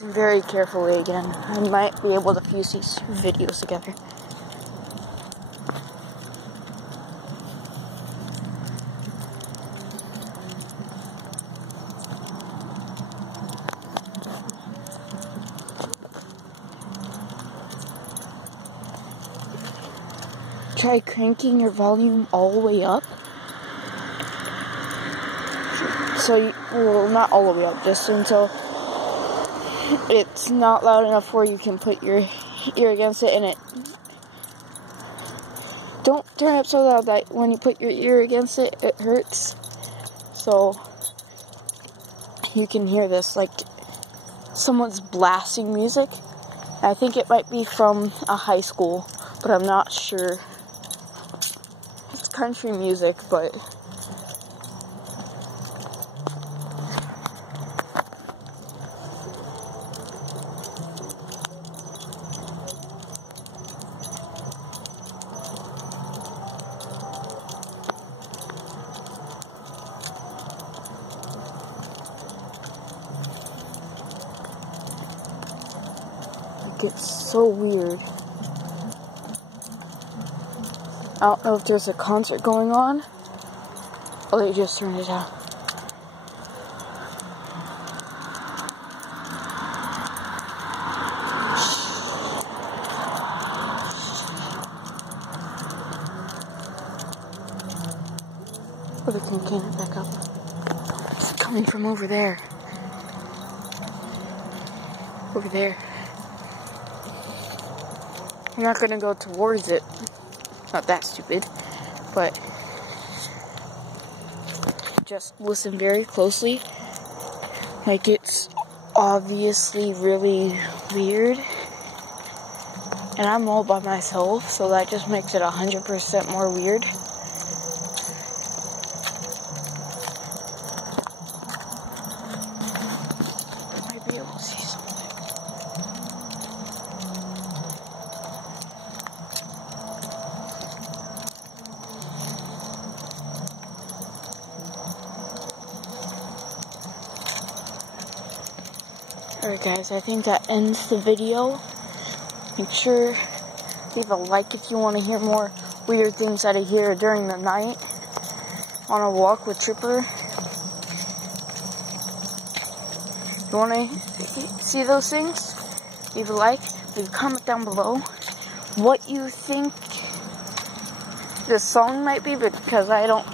Very carefully again. I might be able to fuse these videos together. Try cranking your volume all the way up. So, well, not all the way up, just until it's not loud enough where you can put your ear against it, and it don't turn it up so loud that when you put your ear against it, it hurts. So you can hear this like someone's blasting music. I think it might be from a high school, but I'm not sure. It's country music, but it's so weird. I don't know if there's a concert going on, or they just turned it down. Or they can can it back up. It's coming from over there. Over there. I'm not gonna go towards it. Not that stupid, but just listen very closely. Like, it's obviously really weird, and I'm all by myself, so that just makes it 100% more weird. I might be able to see something. Alright guys, I think that ends the video. Make sure leave a like if you want to hear more weird things that I hear during the night on a walk with Tripper. If you want to see those things, leave a like, leave a comment down below what you think this song might be, because I don't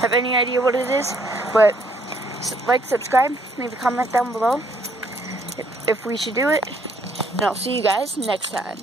have any idea what it is. But like, subscribe, leave a comment down below if we should do it, and I'll see you guys next time.